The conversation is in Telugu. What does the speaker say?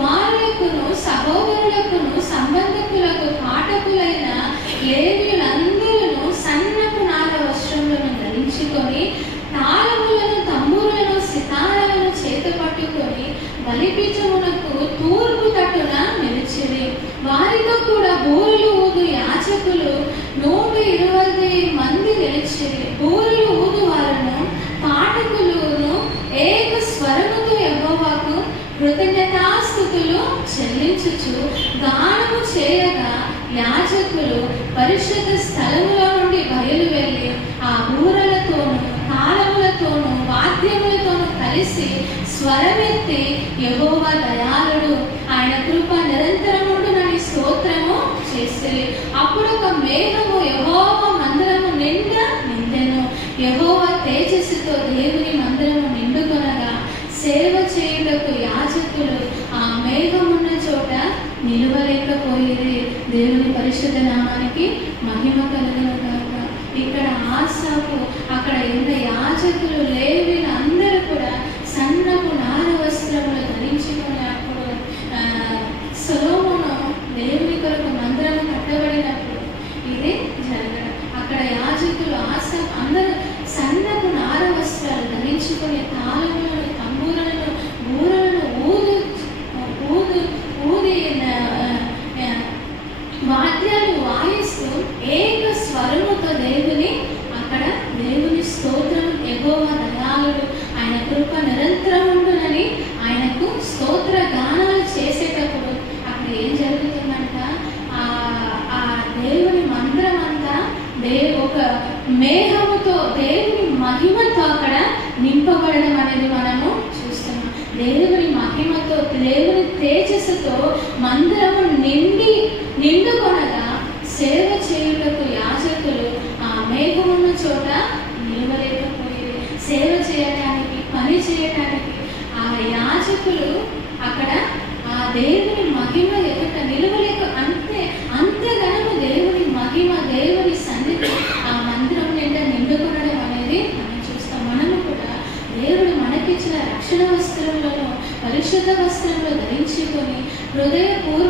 కుమారులకును సహోదరులకును సంబంధకులకు పాఠకులైన లేవీయులందరూ సన్నపు నార వస్త్రములను ధరించుకొని తాళములను తంబురులను సితారాలను చేత పట్టుకొని బలిపీఠమునకు తూర్పు తట్టున నిలిచిరి. వారితో కూడా బూరలు ఊదు యాజకులు 120 మంది నిలిచిరి. బూరలు ఊదు వారును పాఠకులను ఏక స్వరముతో యెహోవాకు కృతజ్ఞతాస్తుతులు చెల్లించుచు గానము చేయగా యాజకులు పరిశుద్ధ స్థలములో నుండి బయలు వెళ్ళి ఆ బూరలతోనూ తాళములతోనూ వాద్యములతోనూ కలిసి స్వరమెత్తి యెహోవా దయాళుడు, ఆయన కృప నిరంతరముండునని స్తోత్రము చేసిరి. అప్పుడు ఒక మేఘము యెహోవా మందిరము నిండా నిండెను. యెహోవా తేజస్సుతో దేవుని మందిరము నిండుకొనగా సేవ చేయుటకు యాజకులు ఆ మేఘమున్న చోట నిలువలేకపోయిరి. దేవుని పరిశుద్ధ నామానికి మహిమ కలుగును గాక. ఇక్కడ ఆసాపు, అక్కడ ఉన్న యాజకులు లేవీయులు అందరూ కూడా సన్నపు నార వస్త్రములు ధరించుకుని అప్పుడు సొలొమోను దేవుని కొరకు మందిరము కట్టబడినప్పుడు ఇదే జరగడం. అక్కడ యాజకులు ఆసాపు అందరూ సన్నపు నార వస్త్రాలు ధరించుకుని తాళములను తంబూరలను బూరలను ఊది వాద్యాలు వాయిస్తూ ఏక స్వరముతో దేవుని స్తోత్రం, యెహోవా దయాళుడు, ఆయన కృప నిరంతరముండునని ఆయనకు స్తోత్ర గానాలు చేసేటప్పుడు అక్కడ ఏం జరుగుతుందంట, ఆ దేవుని మందిరం అంతా ఒక మేఘముతో దేవుని మహిమతో అక్కడ నింపబడడం అనేది మనము చూస్తున్నాం. దేవుని మహిమతో దేవుని తేజస్సుతో మందిరము నిండుకొనగా సేవ చేయుటకు యాజకులు ఆ మేఘమున్న చోట నిలవలేకపోయేది. సేవ చేయడానికి, పని చేయడానికి ఆ యాజకులు అక్కడ ఆ దేవుని మహిమ ఎదుట నిలవలేక అంతగనము దేవుని మహిమ, దేవుని సన్నిధి ఆ మందిరం నిండా నిండుకొనడం అనేది మనం చూస్తాం. మనము కూడా దేవుడు మనకిచ్చిన రక్షణ వస్త్రములను పరిశుద్ధ వస్త్రంలో ధరించుకొని హృదయపూర్వ